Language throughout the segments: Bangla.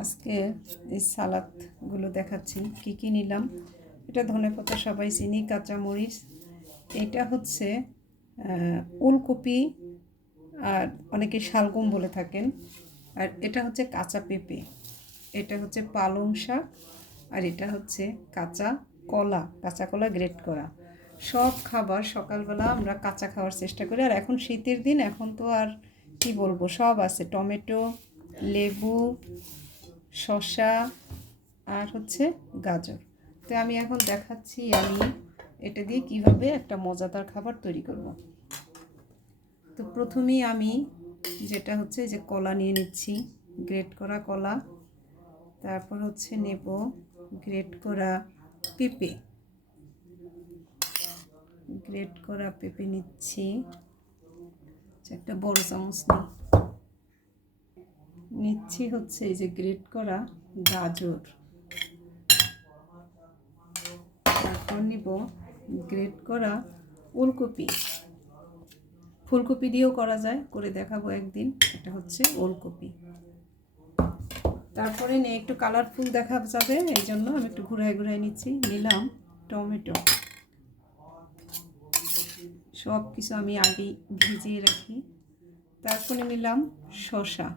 আজকে এই সালাদগুলো দেখাচ্ছি কি কি নিলাম। এটা ধনেপাতা সবাই চিনি, কাঁচামরিচ, এটা হচ্ছে ওলকপি আর অনেকে শালগম বলে থাকেন, আর এটা হচ্ছে কাঁচা পেঁপে, এটা হচ্ছে পালং শাক, আর এটা হচ্ছে কাঁচা কলা গ্রেট করা। সব খাবার সকালবেলা আমরা কাঁচা খাওয়ার চেষ্টা করি। আর এখন শীতের দিন, এখন তো আর কি বলবো, সব আছে, টমেটো, লেবু, শসা আর হচ্ছে গাজর। তো আমি এখন দেখাচ্ছি আমি এটা দিয়ে কিভাবে একটা মজাদার খাবার তৈরি করব। তো প্রথমেই আমি যেটা হচ্ছে যে কলা নিয়ে নিচ্ছি, গ্রেট করা কলা। তারপর হচ্ছে নেব গ্রেট করা পেঁপে, নিচ্ছি একটা বড় চামচ নিচ্ছি হচ্ছে এই যে গ্রেট করা গাজর। তারপর নিব গ্রেট করা ওলকপি, ফুলকপি দিয়েও করা যায়, করে দেখাবো একদিন। এটা হচ্ছে ওলকপি। তারপরে নিয়ে একটু কালারফুল দেখা যাবে, এই জন্য আমি একটু ঘুরাই নিচ্ছি। নিলাম টমেটো, সব কিছু আমি আগেই ভিজিয়ে রাখি। তারপরে নিলাম শসা,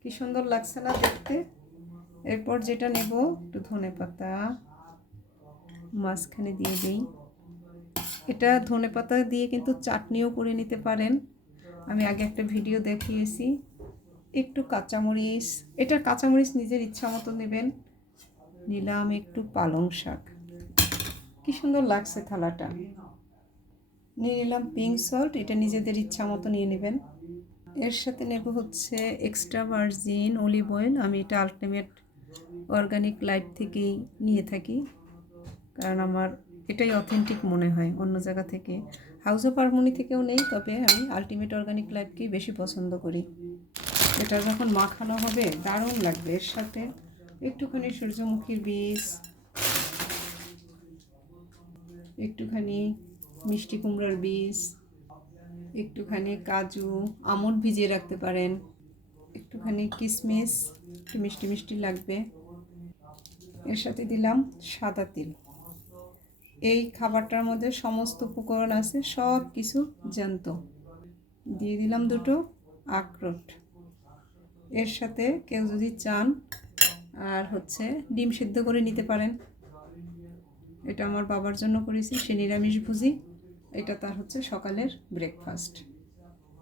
কি সুন্দর লাগছে না দেখতে। এরপর যেটা নেব একটু ধনেপাতা মাঝখানে দিয়ে দিই। এটা ধনেপাতা দিয়ে কিন্তু চাটনিও করে নিতে পারেন, আমি আগে একটা ভিডিও দেখিয়েছি। একটু কাঁচামরিচ, এটা কাঁচামরিচ নিজের ইচ্ছা মতো নেবেন। নিলাম একটু পালং শাক, কি সুন্দর লাগছে থালাটা। নিয়ে নিলাম পিঙ্ক সল্ট, এটা নিজেদের ইচ্ছা মতো নিয়ে নেবেন। এর সাথে নেব হচ্ছে এক্সট্রা ভার্জিন অলিভ অয়েল, আমি এটা আলটিমেট অর্গানিক লাইফ থেকেই নিয়ে থাকি, কারণ আমার এটাই অথেন্টিক মনে হয়। অন্য জায়গা থেকে, হাউস অফ হারমোনি থেকেও নেই, তবে আমি আলটিমেট অর্গানিক লাইফকেই বেশি পছন্দ করি। এটা যখন মাখানো হবে দারুণ লাগবে। এর সাথে একটুখানি সূর্যমুখীর বীজ, একটুখানি মিষ্টি কুমড়ার বীজ, একটুখানি কাজু, আমন্ড ভিজিয়ে রাখতে পারেন, একটুখানি কিশমিশ, একটু মিষ্টি মিষ্টি লাগবে। এর সাথে দিলাম সাদা তিল। এই খাবারটার মধ্যে সমস্ত উপকরণ আছে, সব কিছু জ্যান্ত। দিয়ে দিলাম দুটো আখরোট। এর সাথে কেউ যদি চান আর হচ্ছে ডিম সিদ্ধ করে নিতে পারেন। এটা আমার বাবার জন্য করেছি, সে নিরামিষভোজী। এটা তার হচ্ছে সকালের ব্রেকফাস্ট।